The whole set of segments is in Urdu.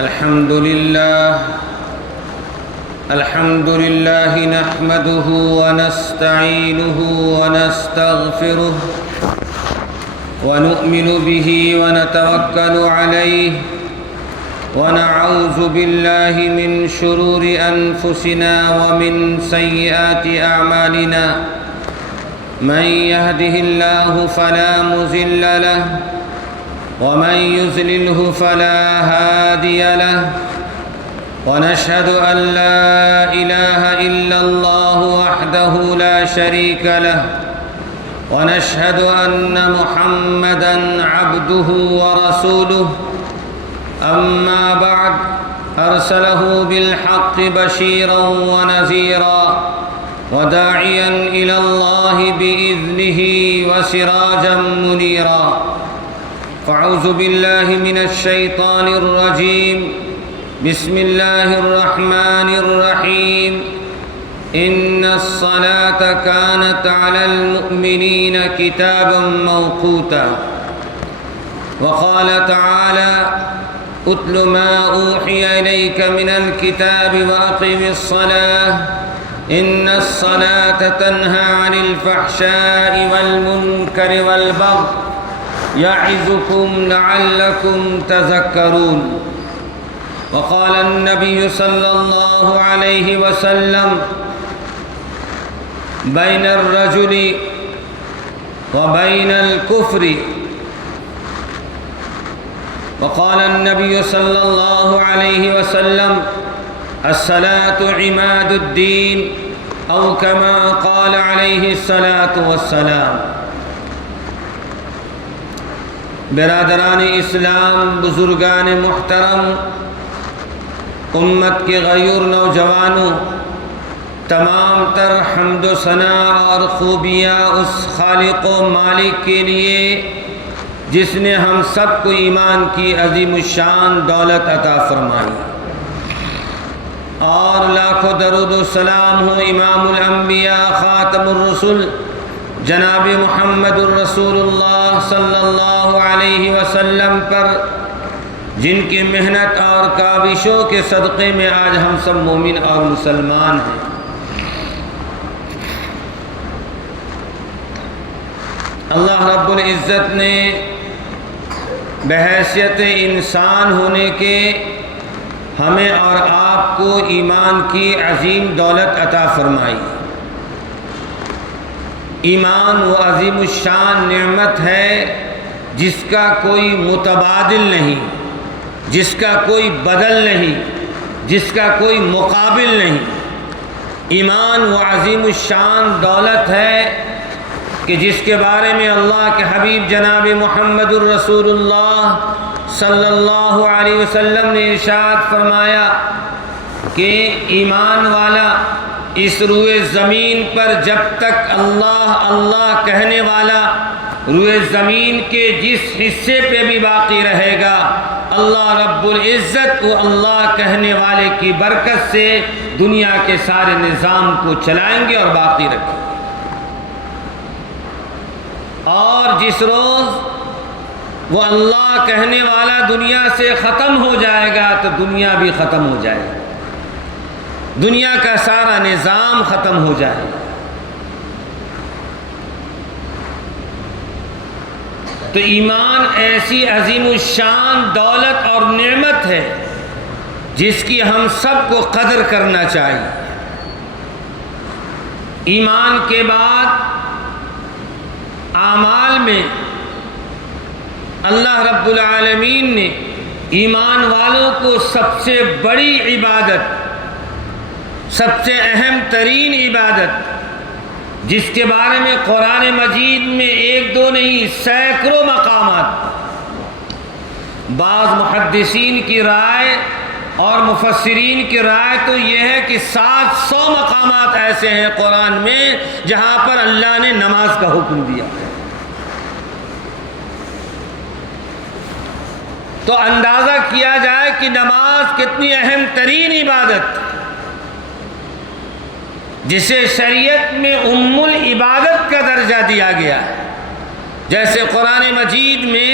الحمد لله نحمده ونستعينه ونستغفره ونؤمن به ونتوكل عليه ونعوذ بالله من شرور أنفسنا ومن سيئات أعمالنا من يهده الله فلا مضل له ومن يضلله فلا هادي له ونشهد أن لا إله إلا الله وحده لا شريك له ونشهد أن محمدًا عبده ورسوله أما بعد أرسله بالحق بشيرا ونذيرا وداعيا إلى الله بإذنه وسراجا منيرا فأعوذ بالله من الشيطان الرجيم بسم الله الرحمن الرحيم إن الصلاة كانت على المؤمنين كتابا موقوتا وقال تعالى اتل ما أوحي إليك من الكتاب وأقم الصلاة إن الصلاة تنهى عن الفحشاء والمنكر والبغي يعظكم لعلكم تذكرون وقال النبي صلى الله عليه وسلم بين الرجل وبين الكفر وقال النبي صلى الله عليه وسلم الصلاة عماد الدين أو كما قال عليه الصلاة والسلام برادران اسلام، بزرگان محترم، امت کے غیور نوجوانوں، تمام تر حمد و ثنا اور خوبیاں اس خالق و مالک کے لیے جس نے ہم سب کو ایمان کی عظیم الشان دولت عطا فرمائی، اور لاکھوں درود و سلام ہو امام الانبیاء خاتم الرسل جناب محمد الرسول اللہ صلی اللہ علیہ وسلم پر، جن کی محنت اور کاوشوں کے صدقے میں آج ہم سب مومن اور مسلمان ہیں۔ اللہ رب العزت نے بحیثیت انسان ہونے کے ہمیں اور آپ کو ایمان کی عظیم دولت عطا فرمائی۔ ایمان وہ عظیم الشان نعمت ہے جس کا کوئی متبادل نہیں، جس کا کوئی بدل نہیں، جس کا کوئی مقابل نہیں۔ ایمان وہ عظیم الشان دولت ہے کہ جس کے بارے میں اللہ کے حبیب جناب محمد الرسول اللہ صلی اللہ علیہ وسلم نے ارشاد فرمایا کہ ایمان والا اس روئے زمین پر جب تک اللہ اللہ کہنے والا روئے زمین کے جس حصے پہ بھی باقی رہے گا، اللہ رب العزت وہ اللہ کہنے والے کی برکت سے دنیا کے سارے نظام کو چلائیں گے اور باقی رکھیں گے۔ اور جس روز وہ اللہ کہنے والا دنیا سے ختم ہو جائے گا تو دنیا بھی ختم ہو جائے گی، دنیا کا سارا نظام ختم ہو جائے گا۔ تو ایمان ایسی عظیم الشان دولت اور نعمت ہے جس کی ہم سب کو قدر کرنا چاہیے۔ ایمان کے بعد اعمال میں اللہ رب العالمین نے ایمان والوں کو سب سے بڑی عبادت، سب سے اہم ترین عبادت، جس کے بارے میں قرآن مجید میں ایک دو نہیں سینکڑوں مقامات، بعض محدثین کی رائے اور مفسرین کی رائے تو یہ ہے کہ 700 مقامات ایسے ہیں قرآن میں جہاں پر اللہ نے نماز کا حکم دیا۔ تو اندازہ کیا جائے کہ نماز کتنی اہم ترین عبادت، جسے شریعت میں ام العبادت کا درجہ دیا گیا ہے۔ جیسے قرآن مجید میں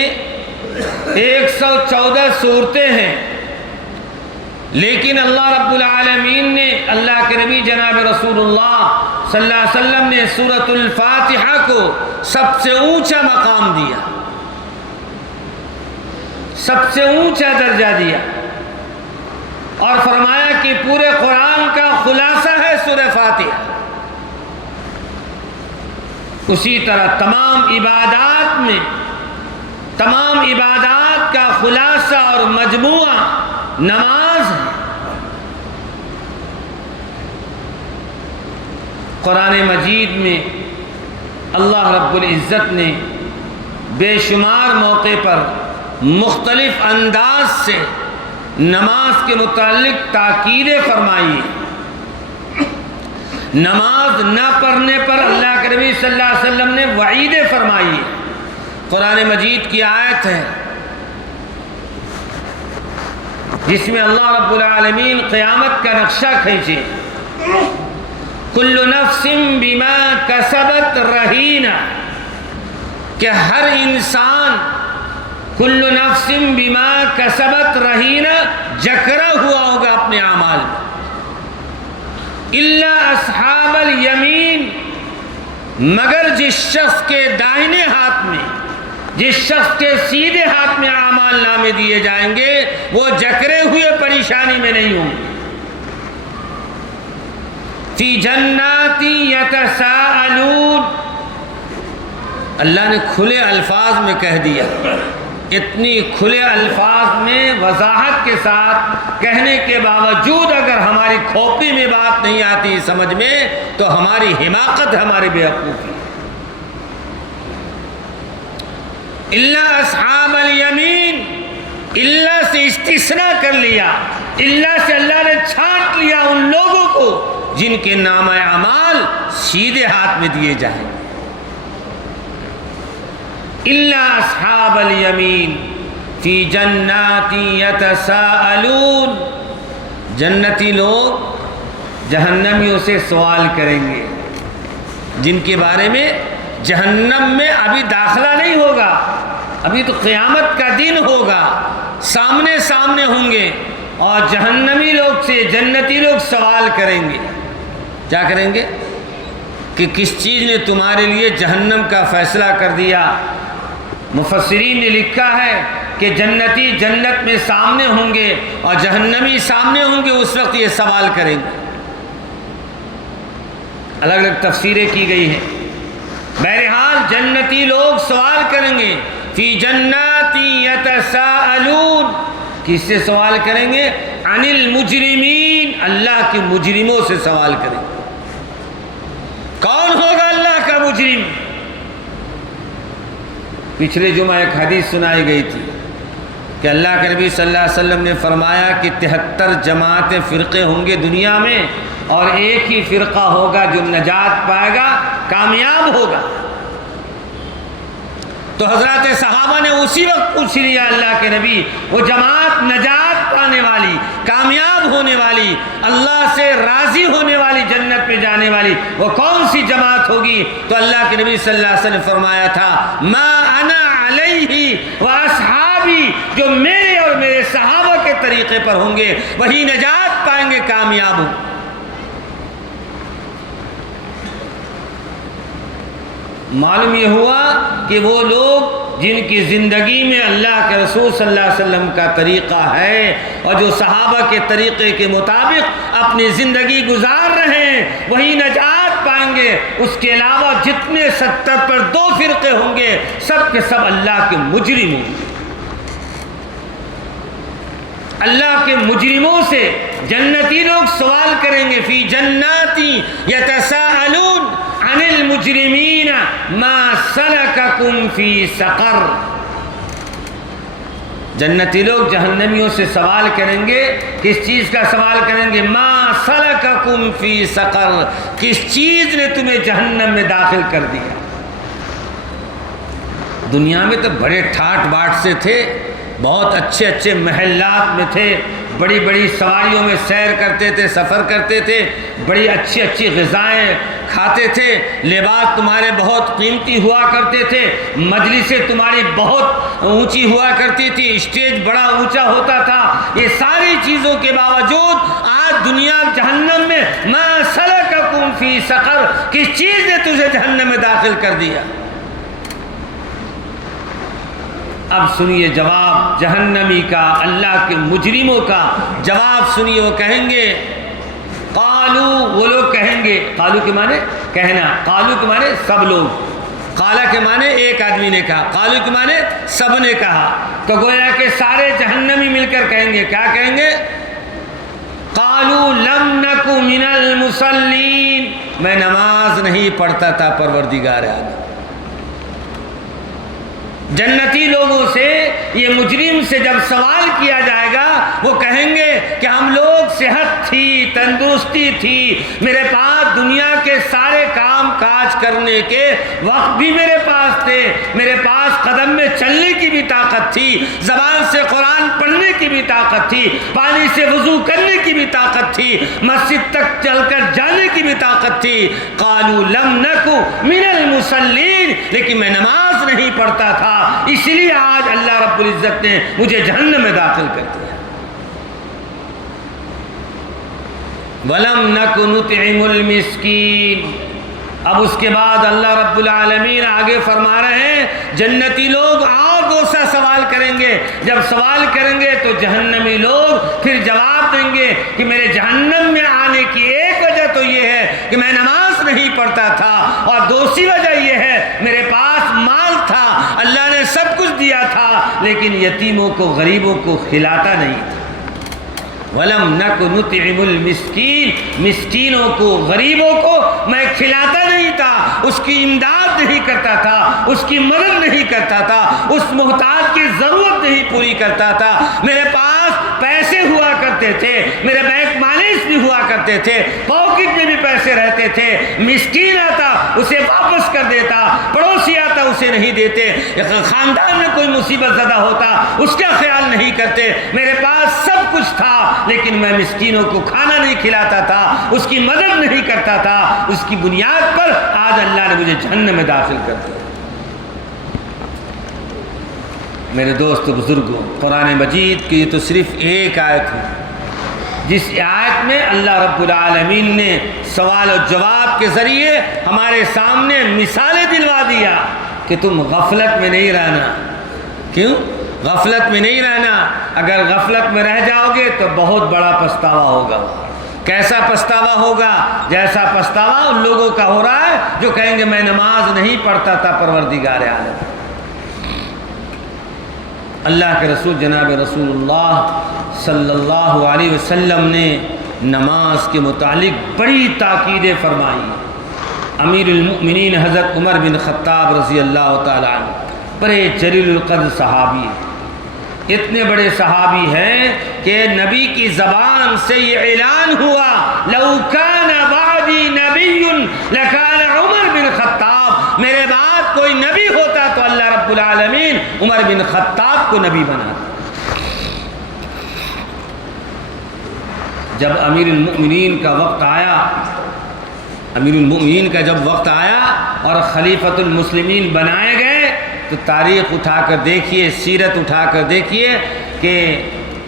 114 صورتیں ہیں لیکن اللہ رب العالمین نے، اللہ کے نبی جناب رسول اللہ صلی اللہ علیہ وسلم نے سورۃ الفاتحہ کو سب سے اونچا مقام دیا، سب سے اونچا درجہ دیا، اور فرمایا کہ پورے قرآن کا خلاصہ ہے سورہ فاتحہ۔ اسی طرح تمام عبادات کا خلاصہ اور مجموعہ نماز ہے۔ قرآن مجید میں اللہ رب العزت نے بے شمار موقع پر مختلف انداز سے نماز کے متعلق تاکیدیں فرمائی ہیں۔ نماز نہ پڑھنے پر اللہ کے نبی صلی اللہ علیہ وسلم نے وعیدیں فرمائی ہیں۔ قرآن مجید کی آیت ہے جس میں اللہ رب العالمین قیامت کا نقشہ کھینچے، کل نفس بما کسبت رہینہ، کہ ہر انسان کل نفس بما کسبت رہینہ، جکڑا ہوا ہوگا اپنے اعمال میں، الا اصحاب الیمین، مگر جس شخص کے دائنے ہاتھ میں، جس شخص کے سیدھے ہاتھ میں اعمال نامے دیے جائیں گے، وہ جکڑے ہوئے پریشانی میں نہیں ہوں گے۔ فی جنات یتساءلون، اللہ نے کھلے الفاظ میں کہہ دیا، اتنی کھلے الفاظ میں وضاحت کے ساتھ کہنے کے باوجود اگر ہماری کھوپڑی میں بات نہیں آتی سمجھ میں، تو ہماری حماقت، ہماری بیوقوفی۔ اللہ اصحاب الیمین، اللہ سے استثناء کر لیا، اللہ سے اللہ نے چھانٹ لیا ان لوگوں کو جن کے نامہ اعمال سیدھے ہاتھ میں دیے جائیں گے۔ الا اصحاب الیمین فی جنات یتساءلون، جنتی لوگ جہنمیوں سے سوال کریں گے جن کے بارے میں جہنم میں ابھی داخلہ نہیں ہوگا، ابھی تو قیامت کا دن ہوگا، سامنے سامنے ہوں گے، اور جہنمی لوگ سے جنتی لوگ سوال کریں گے۔ کیا کریں گے؟ کہ کس چیز نے تمہارے لیے جہنم کا فیصلہ کر دیا؟ مفسرین نے لکھا ہے کہ جنتی جنت میں سامنے ہوں گے اور جہنمی سامنے ہوں گے، اس وقت یہ سوال کریں گے۔ الگ الگ تفسیریں کی گئی ہیں، بہرحال جنتی لوگ سوال کریں گے، فی جنات یتساءلون، کس سے سوال کریں گے؟ عن المجرمین، اللہ کے مجرموں سے سوال کریں گے۔ کون ہوگا اللہ کا مجرم؟ پچھلے جمعہ ایک حدیث سنائی گئی تھی کہ اللہ کے نبی صلی اللہ علیہ وسلم نے فرمایا کہ 73 جماعتیں، فرقے ہوں گے دنیا میں، اور ایک ہی فرقہ ہوگا جو نجات پائے گا، کامیاب ہوگا۔ تو حضرات صحابہ نے اسی وقت پوچھ لیا اللہ کے نبی، وہ جماعت نجات پانے والی، کامیاب ہونے والی، اللہ سے راضی ہونے والی، جنت میں جانے والی، وہ کون سی جماعت ہوگی؟ تو اللہ کے نبی صلی اللہ علیہ وسلم نے فرمایا تھا، ما انا علیہ و اصحابی، جو میرے اور میرے صحابہ کے طریقے پر ہوں گے وہی نجات پائیں گے، کامیاب ہوں۔ معلوم یہ ہوا کہ وہ لوگ جن کی زندگی میں اللہ کے رسول صلی اللہ علیہ وسلم کا طریقہ ہے اور جو صحابہ کے طریقے کے مطابق اپنی زندگی گزار رہے ہیں، وہی نجات پائیں گے۔ اس کے علاوہ جتنے 70 پر 2 فرقے ہوں گے، سب کے سب اللہ کے مجرم ہوں گے۔ اللہ کے مجرموں سے جنتی لوگ سوال کریں گے، فی جناتی یتساءلون عن المجرمین ما سلککم فی سقر، جنتی لوگ جہنمیوں سے سوال کریں گے، کس چیز کا سوال کریں گے؟ ما سلککم فی سقر، کس چیز نے تمہیں جہنم میں داخل کر دیا؟ دنیا میں تو بڑے ٹھاٹ باٹ سے تھے، بہت اچھے اچھے محلات میں تھے، بڑی بڑی سواریوں میں سیر کرتے تھے، سفر کرتے تھے، بڑی اچھی اچھی غذائیں کھاتے تھے، لباس تمہارے بہت قیمتی ہوا کرتے تھے، مجلسیں تمہاری بہت اونچی ہوا کرتی تھی، اسٹیج بڑا اونچا ہوتا تھا۔ یہ ساری چیزوں کے باوجود آج دنیا جہنم میں، ما سلککم فی سقر، کس چیز نے تجھے جہنم میں داخل کر دیا؟ اب سنیے جواب جہنمی کا، اللہ کے مجرموں کا جواب سنیے۔ وہ کہیں گے قالو، وہ لوگ کہیں گے، قالو کے معنی کہنا، قالو کے معنی سب لوگ، قالا کے معنی ایک آدمی نے کہا، قالو کے معنی سب نے کہا، تو گویا کہ سارے جہنمی مل کر کہیں گے، کیا کہیں گے؟ قالو لم نک من المصلین، میں نماز نہیں پڑھتا تھا پروردگار عالم۔ جنتی لوگوں سے، یہ مجرم سے جب سوال کیا جائے گا، وہ کہیں گے کہ ہم لوگ صحت تھی، تندرستی تھی، میرے پاس دنیا کے سارے کام کاج کرنے کے وقت بھی میرے پاس تھے، میرے پاس قدم میں چلنے کی بھی طاقت تھی، زبان سے قرآن پڑھنے کی بھی طاقت تھی، پانی سے وضو کرنے کی بھی طاقت تھی، مسجد تک چل کر جانے کی بھی طاقت تھی۔ قالوا لم نک من المصلین، لیکن میں نماز نہیں پڑھتا تھا، اس لیے آج اللہ رب العزت نے مجھے جہنم میں داخل کر دیا۔ وَلَمْ نَكُ نُطْعِمُ الْمِسْكِينَ، اب اس کے بعد اللہ رب العالمین آگے فرما رہے ہیں جنتی لوگ اور دوسرا سوال کریں گے، جب سوال کریں گے تو جہنمی لوگ پھر جواب دیں گے کہ میرے جہنم میں آنے کی ایک وجہ تو یہ ہے کہ میں نماز نہیں پڑھتا تھا، اور دوسری وجہ یہ ہے میرے پاس مال تھا، اللہ نے سب کچھ دیا تھا، لیکن یتیموں کو، غریبوں کو کھلاتا نہیں تھا۔ وَلَمْ نَكُ نُطْعِمُ الْمِسْكِينَ، مسکینوں کو، غریبوں کو میں کھلاتا نہیں تھا، اس کی امداد نہیں کرتا تھا، اس کی مدد نہیں کرتا تھا، اس محتاج کی ضرورت نہیں پوری کرتا تھا۔ میرے پاس پیسے ہوا کرتے تھے، میرے بینک بیلنس بھی ہوا کرتے تھے، پاکٹ میں بھی پیسے رہتے تھے، مسکین آتا اسے واپس کر دیتا، پڑوسی آتا اسے نہیں دیتے، خاندان میں کوئی مصیبت زدہ ہوتا اس کا خیال نہیں کرتے، میرے پاس سب کچھ تھا لیکن میں مسکینوں کو کھانا نہیں کھلاتا تھا، اس کی مدد نہیں کرتا تھا، اس کی بنیاد پر آج اللہ نے مجھے جہنم میں داخل کر دیا۔ میرے دوست بزرگوں، قرآن مجید کی یہ تو صرف ایک آیت ہے، جس آیت میں اللہ رب العالمین نے سوال و جواب کے ذریعے ہمارے سامنے مثالیں دلوا دیا کہ تم غفلت میں نہیں رہنا۔ کیوں غفلت میں نہیں رہنا؟ اگر غفلت میں رہ جاؤ گے تو بہت بڑا پچھتاوا ہوگا۔ کیسا پچھتاوا ہوگا؟ جیسا پچھتاوا ان لوگوں کا ہو رہا ہے جو کہیں گے میں نماز نہیں پڑھتا تھا پروردگار عالم۔ اللہ کے رسول جناب رسول اللہ صلی اللہ علیہ وسلم نے نماز کے متعلق بڑی تاکیدیں فرمائی۔ امیر المؤمنین حضرت عمر بن خطاب رضی اللہ تعالیٰ عنہ بڑے جلیل القدر صحابی ہیں، اتنے بڑے صحابی ہیں کہ نبی کی زبان سے یہ اعلان ہوا لو کان بعدی نبی لکان عمر بن خطاب، میرے بعد کوئی نبی ہوتا تو اللہ رب العالمین عمر بن خطاب کو نبی بناتا۔ جب امیر المؤمنین کا وقت آیا، امیر المؤمنین کا جب وقت آیا اور خلیفۃ المسلمین بنائے گئے تو تاریخ اٹھا کر دیکھیے، سیرت اٹھا کر دیکھیے کہ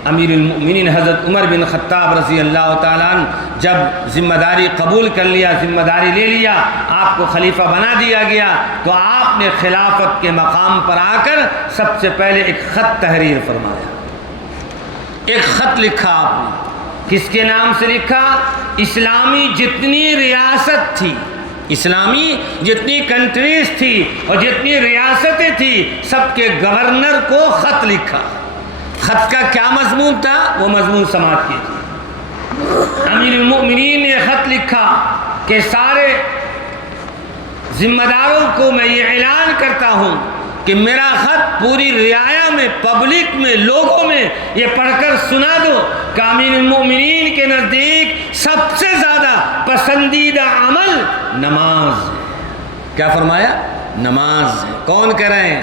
امیر المؤمنین حضرت عمر بن خطاب رضی اللہ تعالیٰ عنہ جب ذمہ داری قبول کر لیا، ذمہ داری لے لیا، آپ کو خلیفہ بنا دیا گیا، تو آپ نے خلافت کے مقام پر آ کر سب سے پہلے ایک خط تحریر فرمایا، ایک خط لکھا آپ نے۔ کس کے نام سے لکھا؟ اسلامی جتنی ریاست تھی، اسلامی جتنی کنٹریز تھی اور جتنی ریاستیں تھیں، سب کے گورنر کو خط لکھا۔ خط کا کیا مضمون تھا؟ وہ مضمون سماعت کیجیے۔ امیر المؤمنین نے خط لکھا کہ سارے ذمہ داروں کو میں یہ اعلان کرتا ہوں کہ میرا خط پوری رعایا میں، پبلک میں، لوگوں میں یہ پڑھ کر سنا دو کہ امیر المؤمنین کے نزدیک سب سے زیادہ پسندیدہ عمل نماز ہے۔ کیا فرمایا؟ نماز ہے۔ کون کہہ رہے ہیں؟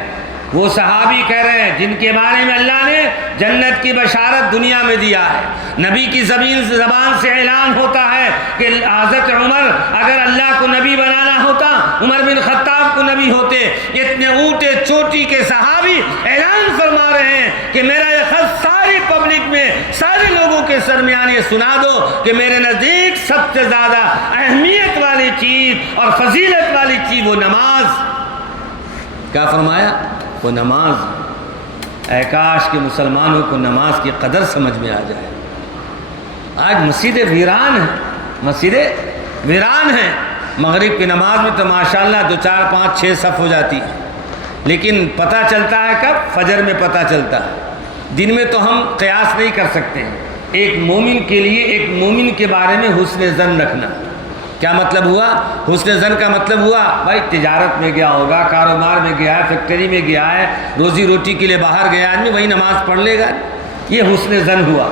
وہ صحابی کہہ رہے ہیں جن کے بارے میں اللہ نے جنت کی بشارت دنیا میں دیا ہے، نبی کی زبان سے اعلان ہوتا ہے کہ حضرت عمر اگر اللہ کو نبی بنانا ہوتا عمر بن خطاب کو نبی ہوتے۔ اتنے اونٹے چوٹی کے صحابی اعلان فرما رہے ہیں کہ میرا یہ خط ساری پبلک میں سارے لوگوں کے درمیان یہ سنا دو کہ میرے نزدیک سب سے زیادہ اہمیت والی چیز اور فضیلت والی چیز وہ نماز۔ کیا فرمایا؟ وہ نماز۔ اے کاش کہ مسلمانوں کو نماز کی قدر سمجھ میں آ جائے۔ آج مسجدیں ویران ہیں، مسجدیں ویران ہیں۔ مغرب کی نماز میں تو ماشاءاللہ 2 4 5 6 صف ہو جاتی ہے، لیکن پتہ چلتا ہے کب؟ فجر میں پتہ چلتا ہے، دن میں تو ہم قیاس نہیں کر سکتے ہیں۔ ایک مومن کے لیے ایک مومن کے بارے میں حسن ظن رکھنا، کیا مطلب ہوا؟ حسن ظن کا مطلب ہوا بھائی تجارت میں گیا ہوگا، کاروبار میں گیا ہے، فیکٹری میں گیا ہے، روزی روٹی کے لیے باہر گیا آدمی، وہی نماز پڑھ لے گا، یہ حسن ظن ہوا۔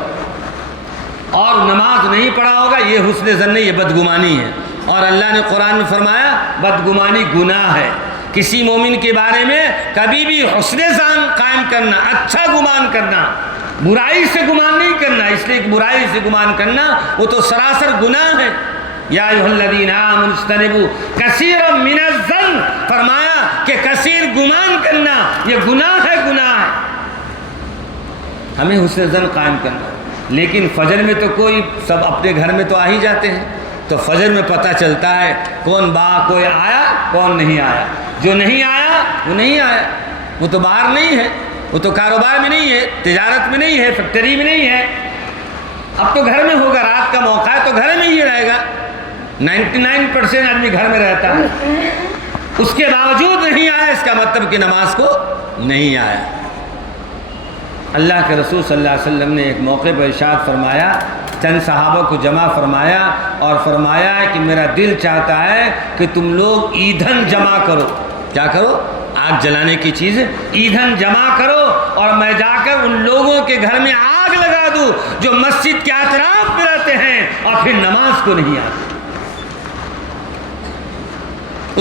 اور نماز نہیں پڑھا ہوگا، یہ حسن ظن نہیں، یہ بدگمانی ہے۔ اور اللہ نے قرآن میں فرمایا بدگمانی گناہ ہے۔ کسی مومن کے بارے میں کبھی بھی حسن ظن قائم کرنا، اچھا گمان کرنا، برائی سے گمان نہیں کرنا، اس لیے کہ برائی سے گمان کرنا وہ تو سراسر گناہ ہے۔ یا ایھا الذین آمنوا اجتنبوا کثیرا من الظن، فرمایا کہ کثیر گمان کرنا یہ گناہ ہے، گناہ ہے۔ ہمیں حسن ظن قائم کرنا، لیکن فجر میں تو کوئی سب اپنے گھر میں تو آ ہی جاتے ہیں، تو فجر میں پتہ چلتا ہے کون کوئی آیا کون نہیں آیا۔ جو نہیں آیا وہ نہیں آیا، وہ تو باہر نہیں ہے، وہ تو کاروبار میں نہیں ہے، تجارت میں نہیں ہے، فیکٹری میں نہیں ہے، اب تو گھر میں ہوگا، رات کا موقع ہے تو گھر میں ہی رہے گا۔ 99% آدمی گھر میں رہتا ہے، اس کے باوجود نہیں آیا، اس کا مطلب کہ نماز کو نہیں آیا۔ اللہ کے رسول صلی اللہ علیہ وسلم نے ایک موقع پر ارشاد فرمایا، چند صحابہ کو جمع فرمایا اور فرمایا کہ میرا دل چاہتا ہے کہ تم لوگ ایندھن جمع کرو۔ کیا کرو؟ آگ جلانے کی چیز، ایندھن جمع کرو اور میں جا کر ان لوگوں کے گھر میں آگ لگا دوں جو مسجد کے اطراف میں رہتے ہیں اور پھر نماز کو نہیں آتے،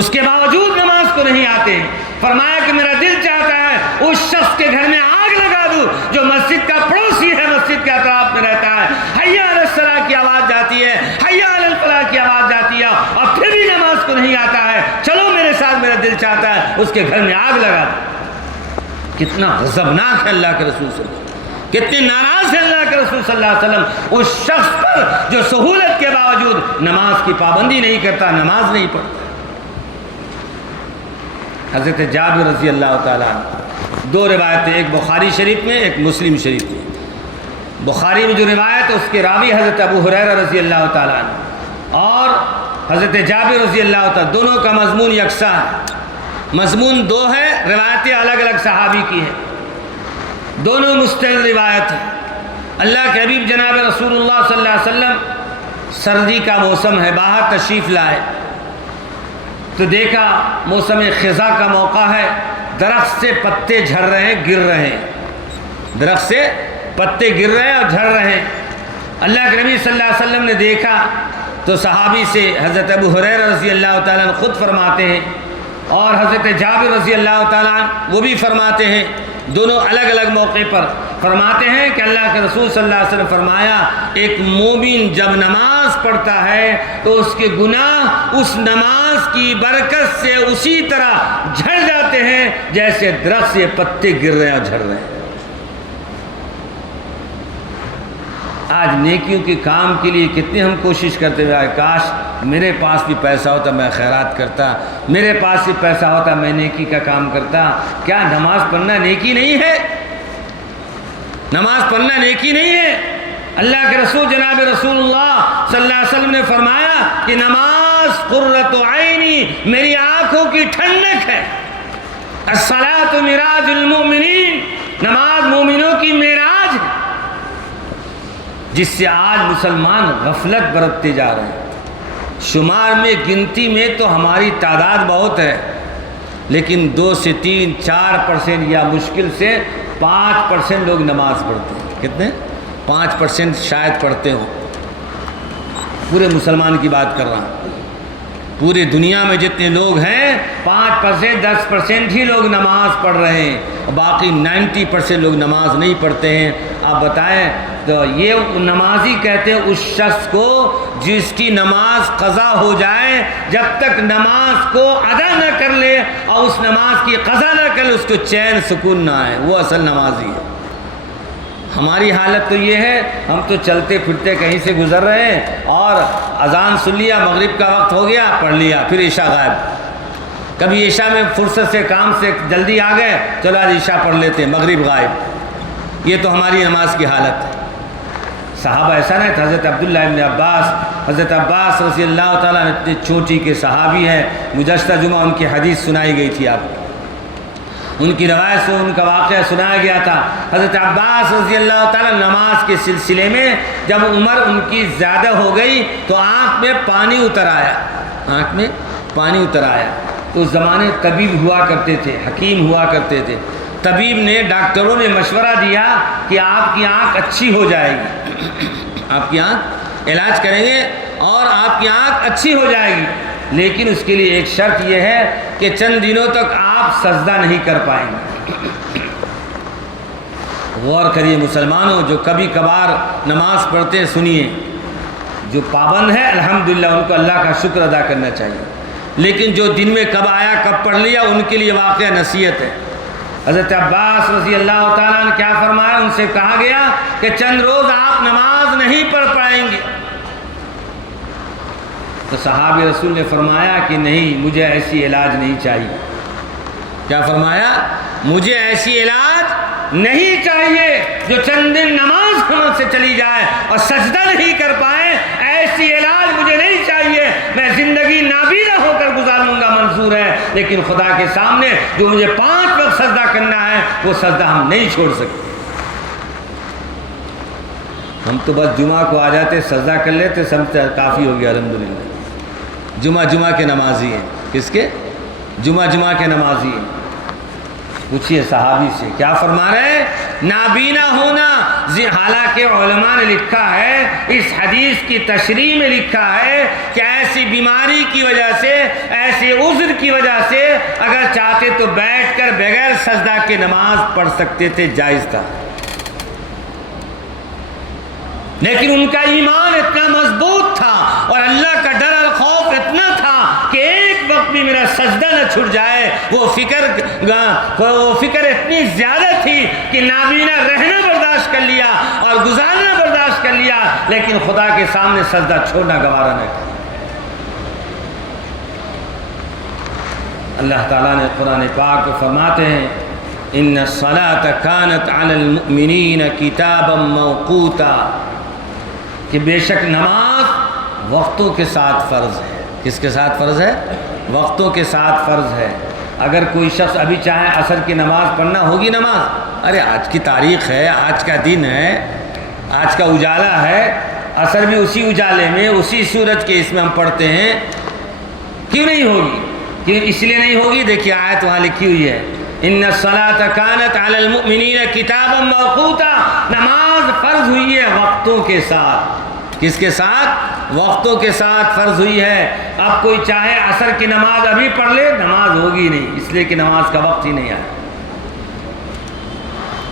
اس کے باوجود نماز کو نہیں آتے۔ فرمایا کہ میرا دل چاہتا ہے اس شخص کے گھر میں آگ لگا دوں جو مسجد کا پڑوسی ہے، مسجد کے اطراف میں رہتا ہے، حیا علی الصلاۃ کی آواز جاتی ہے، حیا علی الفلاح کی آواز جاتی ہے اور پھر بھی نماز کو نہیں آتا ہے، چلو میرے ساتھ، میرا دل چاہتا ہے اس کے گھر میں آگ لگا دوں۔ کتنا غضبناک ہے اللہ کے رسول صلی اللہ علیہ وسلم، کتنے ناراض ہے اللہ کے رسول صلی اللہ علیہ وسلم اس شخص پر جو سہولت کے باوجود نماز کی پابندی نہیں کرتا، نماز نہیں پڑھتا۔ حضرت جابر رضی اللہ تعالیٰ عنہ، 2 روایتیں، ایک بخاری شریف میں ایک مسلم شریف میں۔ بخاری میں جو روایت ہے اس کے راوی حضرت ابو ہریرہ رضی اللہ تعالیٰ عنہ اور حضرت جابر رضی اللہ تعالیٰ، دونوں کا مضمون یکساں ہے، مضمون 2 ہے، روایتیں الگ الگ صحابی کی ہیں، دونوں مستند روایت ہیں۔ اللہ کے حبیب جناب رسول اللہ صلی اللہ علیہ وسلم سردی کا موسم ہے، باہر تشریف لائے تو دیکھا موسم خزاں کا موقع ہے، درخت سے پتے جھڑ رہے ہیں، گر رہے ہیں، درخت سے پتے گر رہے ہیں اور جھڑ رہے ہیں۔ اللہ کے نبی صلی اللہ علیہ وسلم نے دیکھا تو صحابی سے حضرت ابو ہریرہ رضی اللہ تعالیٰ عنہ خود فرماتے ہیں اور حضرت جابر رضی اللہ تعالیٰ عنہ وہ بھی فرماتے ہیں، دونوں الگ الگ موقع پر فرماتے ہیں کہ اللہ کے رسول صلی اللہ علیہ وسلم فرمایا ایک مومن جب نماز پڑھتا ہے تو اس کے گناہ اس نماز کی برکت سے اسی طرح جھڑ جاتے ہیں جیسے درخت سے پتے گر رہے ہیں اور جھڑ رہے ہیں۔ آج نیکیوں کے کام کے لیے کتنے ہم کوشش کرتے ہوئے، کاش میرے پاس بھی پیسہ ہوتا میں خیرات کرتا، میرے پاس بھی پیسہ ہوتا میں نیکی کا کام کرتا۔ کیا نماز پڑھنا نیکی نہیں ہے؟ نماز پڑھنا نیکی نہیں ہے؟ اللہ کے رسول جناب رسول اللہ صلی اللہ علیہ وسلم نے فرمایا کہ نماز قرۃ عینی، میری آنکھوں کی ٹھنڈک ہے، الصلاۃ معراج المؤمنین، نماز مومنوں کی معراج ہے، جس سے آج مسلمان غفلت برتتے جا رہے ہیں۔ شمار میں گنتی میں تو ہماری تعداد بہت ہے، لیکن 2 سے 3 4% یا مشکل سے 5% لوگ نماز پڑھتے ہیں۔ کتنے؟ 5% شاید پڑھتے ہوں، پورے مسلمان کی بات کر رہا ہوں۔ پورے دنیا میں جتنے لوگ ہیں 5% 10% ہی لوگ نماز پڑھ رہے ہیں، باقی 90% لوگ نماز نہیں پڑھتے ہیں۔ آپ بتائیں تو یہ نمازی کہتے ہیں اس شخص کو جس کی نماز قضا ہو جائے، جب تک نماز کو ادا نہ کر لے اور اس نماز کی قضا نہ کر لے اس کو چین سکون نہ آئے، وہ اصل نمازی ہے۔ ہماری حالت تو یہ ہے، ہم تو چلتے پھرتے کہیں سے گزر رہے ہیں اور اذان سن لیا، مغرب کا وقت ہو گیا، پڑھ لیا، پھر عشاء غائب۔ کبھی عشاء میں فرصت سے کام سے جلدی آ گئے، چلو آج عشاء پڑھ لیتے، مغرب غائب۔ یہ تو ہماری نماز کی حالت ہے۔ صحابہ ایسا نہیں تھا۔ حضرت عبداللہ ابن عباس، حضرت عباس رضی اللہ تعالیٰ اتنے چوٹی کے صحابی ہیں، گزشتہ جمعہ ان کی حدیث سنائی گئی تھی، آپ ان کی روایت سے ان کا واقعہ سنایا گیا تھا۔ حضرت عباس رضی اللہ تعالیٰ نماز کے سلسلے میں جب عمر ان کی زیادہ ہو گئی تو آنکھ میں پانی اتر آیا، آنکھ میں پانی اتر آیا۔ تو اس زمانے طبیب ہوا کرتے تھے، حکیم ہوا کرتے تھے۔ طبیب نے، ڈاکٹروں نے مشورہ دیا کہ آپ کی آنکھ اچھی ہو جائے گی، آپ کی آنکھ علاج کریں گے اور آپ کی آنکھ اچھی ہو جائے گی، لیکن اس کے لیے ایک شرط یہ ہے کہ چند دنوں تک آپ سجدہ نہیں کر پائیں گے۔ غور کریے مسلمانوں، جو کبھی کبھار نماز پڑھتے ہیں، سنیے، جو پابند ہے الحمدللہ ان کو اللہ کا شکر ادا کرنا چاہیے، لیکن جو دن میں کب آیا کب پڑھ لیا ان کے لیے واقعہ نصیحت ہے۔ حضرت عباس رضی اللہ تعالیٰ نے کیا فرمایا، ان سے کہا گیا کہ چند روز آپ نماز نہیں پڑھ پائیں گے، تو صحابی رسول نے فرمایا کہ نہیں، مجھے ایسی علاج نہیں چاہیے۔ کیا فرمایا؟ مجھے ایسی علاج نہیں چاہیے جو چند دن نماز ہم سے چلی جائے اور سجدہ نہیں کر پائے، ایسی علاج مجھے نہیں چاہیے۔ میں زندگی نابینا ہو کر گزار لوں گا، منظور ہے، لیکن خدا کے سامنے جو مجھے 5 وقت سجدہ کرنا ہے وہ سجدہ ہم نہیں چھوڑ سکتے۔ ہم تو بس جمعہ کو آ جاتے، سجدہ کر لیتے، سمجھتے کافی ہو گیا الحمدللہ۔ جمعہ کے نمازی ہیں، کس کے؟ جمعہ کے نمازی ہیں۔ پوچھئے صحابی سے کیا فرما رہے ہیں؟ نابینا ہونا، حالانکہ علماء نے لکھا ہے، اس حدیث کی تشریح میں لکھا ہے کہ ایسی بیماری کی وجہ سے، ایسے عذر کی وجہ سے اگر چاہتے تو بیٹھ کر بغیر سجدہ کے نماز پڑھ سکتے تھے، جائز تھا، لیکن ان کا ایمان اتنا مضبوط تھا اور اللہ کا ڈر اور خوف اتنا تھا کہ ایک وقت بھی میرا سجدہ نہ چھوٹ جائے۔ وہ فکر اتنی زیادہ تھی کہ نابینا رہنا برداشت کر لیا اور گزارنا برداشت کر لیا، لیکن خدا کے سامنے سجدہ چھوڑنا گوارا نہ کیا۔ اللہ تعالیٰ نے قرآن پاک کو فرماتے ہیں، ان الصلاۃ کانت علی المؤمنین کتابا موقوتا، کہ بے شک نماز وقتوں کے ساتھ فرض ہے۔ کس کے ساتھ فرض ہے؟ وقتوں کے ساتھ فرض ہے۔ اگر کوئی شخص ابھی چاہے عصر کی نماز پڑھنا، ہوگی نماز؟ ارے آج کی تاریخ ہے، آج کا دن ہے، آج کا اجالا ہے، عصر بھی اسی اجالے میں، اسی سورج کے اس میں ہم پڑھتے ہیں، کیوں نہیں ہوگی؟ کیوں اس لیے نہیں ہوگی؟ دیکھیے آیت وہاں لکھی ہوئی ہے، ان الصلاۃ کانت علی المؤمنین کتابا موقوتا، نماز فرض ہوئی ہے وقتوں کے ساتھ۔ کس کے ساتھ؟ وقتوں کے ساتھ فرض ہوئی ہے۔ اب کوئی چاہے عصر کی نماز ابھی پڑھ لے، نماز ہوگی نہیں، اس لیے کہ نماز کا وقت ہی نہیں آیا۔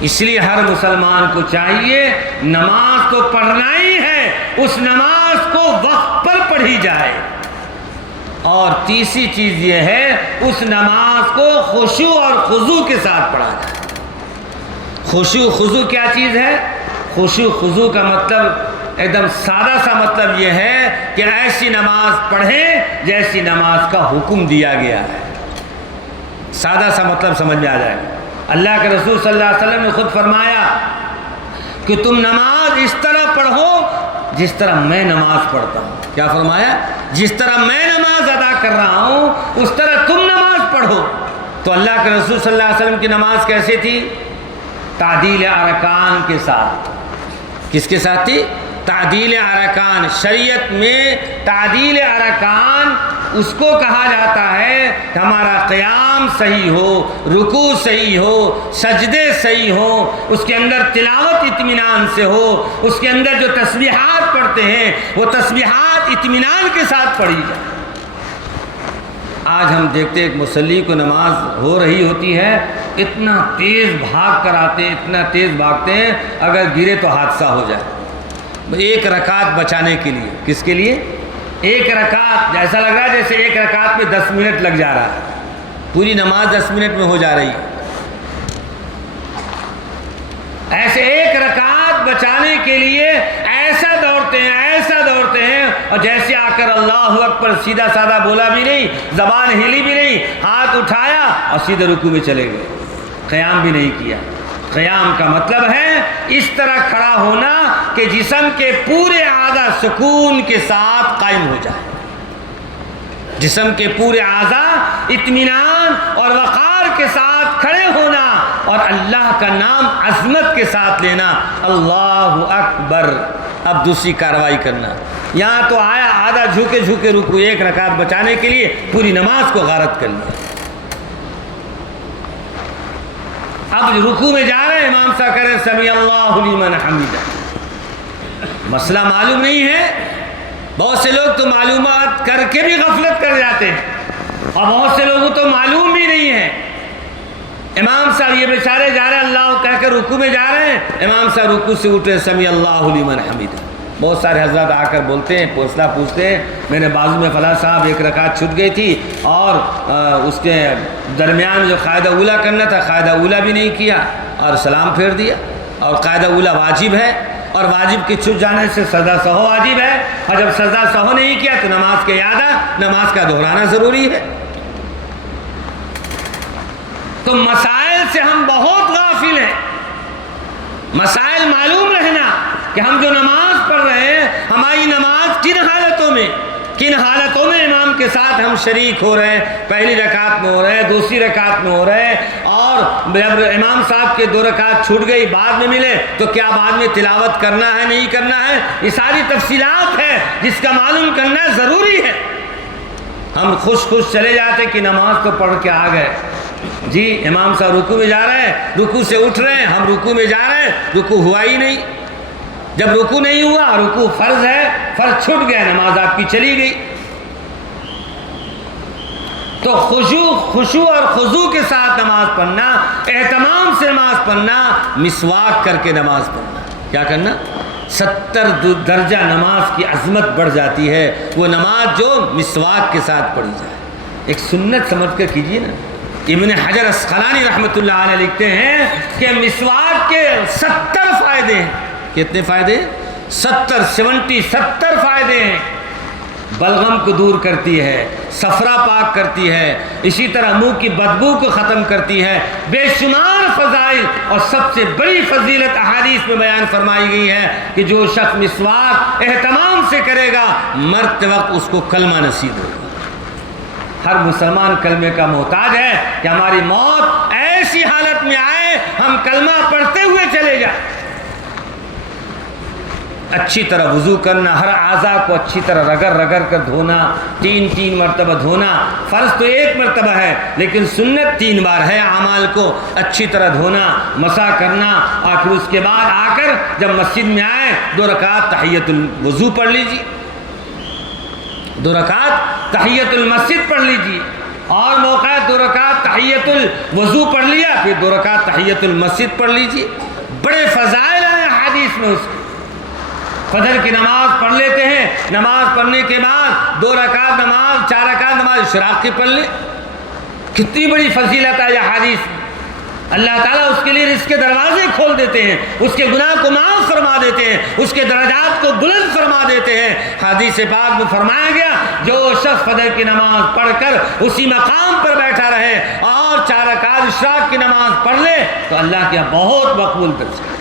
اس لیے ہر مسلمان کو چاہیے نماز تو پڑھنا ہی ہے، اس نماز کو وقت پر پڑھی جائے، اور تیسری چیز یہ ہے اس نماز کو خشوع اور خضوع کے ساتھ پڑھا جائے۔ خشوع خضوع کیا چیز ہے؟ خشوع خضوع کا مطلب ایک دم سادہ سا مطلب یہ ہے کہ ایسی نماز پڑھیں جیسی نماز کا حکم دیا گیا ہے۔ سادہ سا مطلب سمجھ میں آ جائے گا۔ اللہ کے رسول صلی اللہ علیہ وسلم نے خود فرمایا کہ تم نماز اس طرح پڑھو جس طرح میں نماز پڑھتا ہوں۔ کیا فرمایا؟ جس طرح میں نماز ادا کر رہا ہوں اس طرح تم نماز پڑھو۔ تو اللہ کے رسول صلی اللہ علیہ وسلم کی نماز کیسے تھی؟ تعدیل ارکان کے ساتھ۔ کس کے ساتھ تھی؟ تعدیل ارکان۔ شریعت میں تعدیل ارکان اس کو کہا جاتا ہے کہ ہمارا قیام صحیح ہو، رکوع صحیح ہو، سجدے صحیح ہو، اس کے اندر تلاوت اطمینان سے ہو، اس کے اندر جو تسبیحات پڑھتے ہیں وہ تسبیحات اطمینان کے ساتھ پڑھی جائے۔ آج ہم دیکھتے ایک مصلی کو نماز ہو رہی ہوتی ہے، اتنا تیز بھاگ کر آتے ہیں، اتنا تیز بھاگتے ہیں، اگر گرے تو حادثہ ہو جائے، ایک رکعت بچانے کے لیے۔ کس کے لیے؟ ایک رکعت، جیسا لگ رہا ہے جیسے ایک رکعت میں 10 منٹ لگ جا رہا ہے، پوری نماز 10 منٹ میں ہو جا رہی ہے۔ ایسے ایک رکعت بچانے کے لیے ایسا دوڑتے ہیں، اور جیسے آ کر اللہ اکبر سیدھا سادہ بولا بھی نہیں، زبان ہلی بھی نہیں، ہاتھ اٹھایا اور سیدھے رکوع میں چلے گئے، قیام بھی نہیں کیا۔ قیام کا مطلب ہے اس طرح کھڑا ہونا کہ جسم کے پورے اعضاء سکون کے ساتھ قائم ہو جائے، جسم کے پورے اعضاء اطمینان اور وقار کے ساتھ کھڑے ہونا، اور اللہ کا نام عظمت کے ساتھ لینا، اللہ اکبر۔ اب دوسری کارروائی کرنا، یہاں تو آیا آدھا جھوکے جھوکے رکوع، ایک رکعت بچانے کے لیے پوری نماز کو غارت کر لیا۔ اب رکوع میں جا رہے ہیں، امام صاحب کہہ رہے ہیں سمیع اللہ لمن حمیدہ، مسئلہ معلوم نہیں ہے۔ بہت سے لوگ تو معلومات کر کے بھی غفلت کر جاتے ہیں، اور بہت سے لوگوں تو معلوم بھی نہیں ہے۔ امام صاحب یہ بیچارے جا رہے ہیں، اللہ کہہ کر رکوع میں جا رہے ہیں، امام صاحب رکوع سے اٹھ رہے سمیع اللہ لمن حمیدہ۔ بہت سارے حضرات آ کر بولتے ہیں، مسئلہ پوچھتے ہیں، میرے بازو میں فلاں صاحب ایک رکعت چھوٹ گئی تھی، اور اس کے درمیان جو قاعدہ اولیٰ کرنا تھا قاعدہ اولیٰ بھی نہیں کیا اور سلام پھیر دیا، اور قاعدہ اولیٰ واجب ہے، اور واجب کے چھوٹ جانے سے سجدہ سہو واجب ہے، اور جب سجدہ سہو نہیں کیا تو نماز کے اعادہ، نماز کا دہرانا ضروری ہے۔ تو مسائل سے ہم بہت غافل ہیں، مسائل معلوم رہنا کہ ہم جو نماز پڑھ رہے ہیں، ہماری نماز کن حالتوں میں امام کے ساتھ ہم شریک ہو رہے ہیں، پہلی رکعت میں ہو رہے ہیں، دوسری رکعت میں ہو رہے ہیں، اور جب امام صاحب کے 2 رکعت چھوٹ گئی بعد میں ملے تو کیا بعد میں تلاوت کرنا ہے نہیں کرنا ہے، یہ ساری تفصیلات ہے جس کا معلوم کرنا ضروری ہے۔ ہم خوش چلے جاتے کہ نماز تو پڑھ کے آ گئے، جی امام صاحب رکوع میں جا رہے ہیں، رکوع سے اٹھ رہے ہیں، ہم رکوع میں جا رہے ہیں، رکوع ہوا ہی نہیں۔ جب رکوع نہیں ہوا، رکوع فرض ہے، فرض چھوٹ گیا، نماز آپ کی چلی گئی۔ تو خشوع اور خضوع کے ساتھ نماز پڑھنا، اہتمام سے نماز پڑھنا، مسواک کر کے نماز پڑھنا، کیا کرنا؟ 70 درجہ نماز کی عظمت بڑھ جاتی ہے، وہ نماز جو مسواک کے ساتھ پڑھی جائے۔ ایک سنت سمجھ کر کیجیے نا۔ ابن حجر اسقلانی رحمۃ اللہ علیہ لکھتے ہیں کہ مسواک کے 70 فائدے ہیں۔ کتنے فائدے؟ 70 فائدے ہیں۔ بلغم کو دور کرتی ہے، صفرا پاک کرتی ہے، اسی طرح منہ کی بدبو کو ختم کرتی ہے، بے شمار فضائل، اور سب سے بڑی فضیلت احادیث میں بیان فرمائی گئی ہے کہ جو شخص مسواک اہتمام سے کرے گا مرتے وقت اس کو کلمہ نصیب ہوگا۔ ہر مسلمان کلمے کا محتاج ہے کہ ہماری موت ایسی حالت میں آئے ہم کلمہ پڑھتے ہوئے چلے جائیں۔ اچھی طرح وضو کرنا، ہر اعضاء کو اچھی طرح رگڑ کر دھونا، 3 مرتبہ دھونا، فرض تو 1 مرتبہ ہے لیکن سنت 3 بار ہے، اعمال کو اچھی طرح دھونا، مسح کرنا، اور پھر اس کے بعد آ کر جب مسجد میں آئے 2 رکعت تحیۃ الوضو پڑھ لیجیے، 2 رکعت تحیۃ المسجد پڑھ لیجیے، اور موقع 2 رکعت تحیۃ الوضو پڑھ لیا، پھر 2 رکعت تحیۃ المسجد پڑھ لیجیے۔ بڑے فضائل ہیں حدیث میں اس کے۔ فجر کی نماز پڑھ لیتے ہیں، نماز پڑھنے کے بعد 2 رکعت نماز، 4 رکعت نماز اشراق کی پڑھ لیں، کتنی بڑی فضیلت ہے یہ حدیث۔ اللہ تعالیٰ اس کے لیے رزق کے دروازے کھول دیتے ہیں، اس کے گناہ کو معاف فرما دیتے ہیں، اس کے درجات کو بلند فرما دیتے ہیں۔ حدیث پاک میں فرمایا گیا جو شخص فجر کی نماز پڑھ کر اسی مقام پر بیٹھا رہے اور 4 رکعت اشراق کی نماز پڑھ لے تو اللہ کے بہت مقبول درجہ۔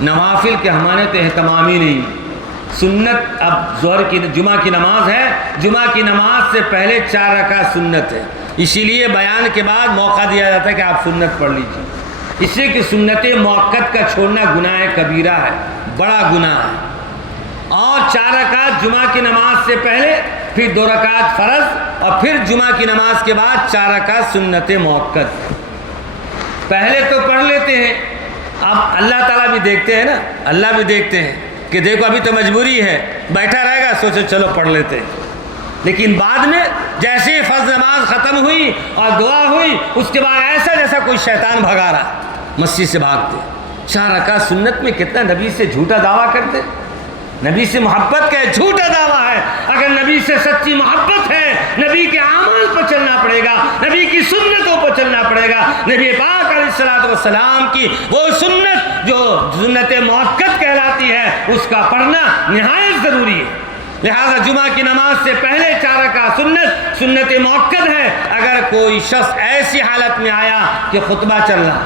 نوافل کے ہمارے تو اہتمام ہی نہیں۔ سنت اب جمعہ کی نماز ہے، جمعہ کی نماز سے پہلے 4 رکعت سنت ہے، اسی لیے بیان کے بعد موقع دیا جاتا ہے کہ آپ سنت پڑھ لیجیے، اس لیے کہ سنت موقت کا چھوڑنا گناہ کبیرہ ہے، بڑا گناہ ہے۔ اور 4 رکعت جمعہ کی نماز سے پہلے، پھر 2 رکعت فرض، اور پھر جمعہ کی نماز کے بعد 4 رکعت سنت موقت۔ پہلے تو پڑھ لیتے ہیں، اب اللہ تعالیٰ بھی دیکھتے ہیں نا، اللہ بھی دیکھتے ہیں کہ دیکھو ابھی تو مجبوری ہے، بیٹھا رہے گا، سوچو چلو پڑھ لیتے ہیں، لیکن بعد میں جیسے فرض نماز ختم ہوئی اور دعا ہوئی، اس کے بعد ایسا جیسا کوئی شیطان بھگا رہا، مسجد سے بھاگتے۔ 4 رکعت سنت میں کتنا نبی سے جھوٹا دعویٰ کرتے، نبی سے محبت کا جھوٹا دعویٰ ہے۔ اگر نبی سے سچی محبت ہے، نبی کے اعمال پر چلنا پڑے گا، نبی کی سنتوں پر چلنا پڑے گا۔ نبی پاک علیہ الصلوۃ والسلام کی وہ سنت جو سنت مؤکد کہلاتی ہے، اس کا پڑھنا نہایت ضروری ہے۔ لہذا جمعہ کی نماز سے پہلے 4 رکعت سنت مؤکد ہے۔ اگر کوئی شخص ایسی حالت میں آیا کہ خطبہ چل رہا،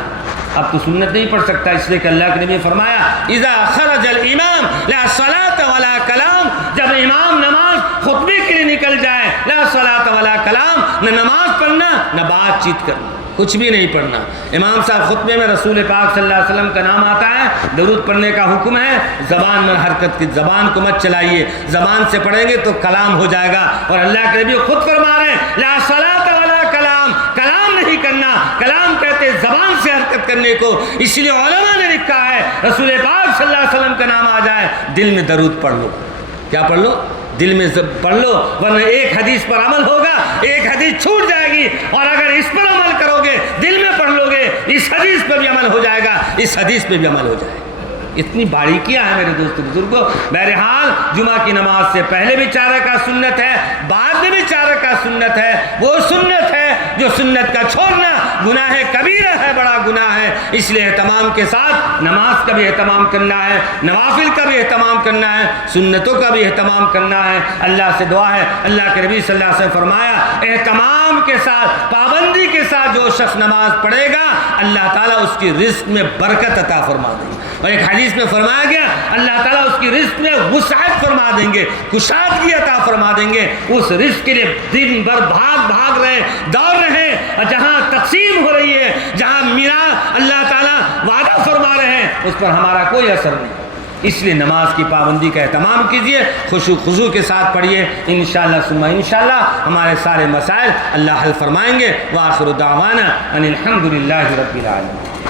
اب تو سنت نہیں پڑھ سکتا، اس لیے کہ اللہ کے نبی نے فرمایا اذا خرج الامام لا صلاۃ ولا کلام، جب امام نماز خطبے کے لیے نکل جائے، لا صلاۃ ولا کلام، نہ نماز پڑھنا نہ بات چیت کرنا، کچھ بھی نہیں پڑھنا۔ امام صاحب خطبے میں رسول پاک صلی اللہ علیہ وسلم کا نام آتا ہے، درود پڑھنے کا حکم ہے، زبان میں حرکت کی، زبان کو مت چلائیے، زبان سے پڑھیں گے تو کلام ہو جائے گا۔ اور اللہ کے نبی خود فرما رہے ہیں لا صلاۃ ولا کلام، کلام نہیں کرنا، کلام کہتے زبان سے حرکت کرنے کو۔ اس لیے علماء نے لکھا ہے رسول پاک صلی اللہ علیہ وسلم کا نام آ جائے دل میں درود پڑھ لو۔ کیا پڑھ لو؟ دل میں پڑھ لو، ورنہ ایک حدیث پر عمل ہوگا، ایک حدیث چھوٹ جائے گی، اور اگر اس پر عمل کرو گے، دل میں پڑھ لو گے، اس حدیث پہ بھی عمل ہو جائے گا، اس حدیث پہ بھی عمل ہو جائے گا۔ اتنی باریکیاں ہیں میرے دوستو بزرگوں۔ بہرحال جمعہ کی نماز سے پہلے بھی 4 رکعت سنت ہے، بعد میں بھی 4 رکعت سنت ہے۔ وہ سنت ہے جو سنت کا چھوڑنا گناہ کبیرہ ہے، بڑا گناہ ہے۔ اس لیے اہتمام کے ساتھ نماز کا بھی اہتمام کرنا ہے، نوافل کا بھی اہتمام کرنا ہے، سنتوں کا بھی اہتمام کرنا ہے۔ اللہ سے دعا ہے، اللہ کے نبی صلی اللہ علیہ وسلم فرمایا اہتمام کے ساتھ، پابندی کے ساتھ جو شخص نماز پڑھے گا، اللہ تعالیٰ اس کی رزق میں برکت عطا فرما دیں گے۔ اور ایک حدیث میں فرمایا گیا اللہ تعالیٰ اس کی رزق میں وسعت فرما دیں گے، کشادگی عطا فرما دیں گے۔ اس رزق کے لیے دن بھر بھاگ رہے، دوڑ رہے، اور جہاں تقسیم ہو رہی ہے، جہاں میراث اللہ تعالیٰ وعدہ فرما رہے ہیں، اس پر ہمارا کوئی اثر نہیں۔ اس لیے نماز کی پابندی کا اہتمام کیجئے، خضوع کے ساتھ پڑھیے، انشاءاللہ ثم انشاءاللہ ہمارے سارے مسائل اللہ حل فرمائیں گے۔ وآخر دعوانا ان الحمد للہ رب العالمین۔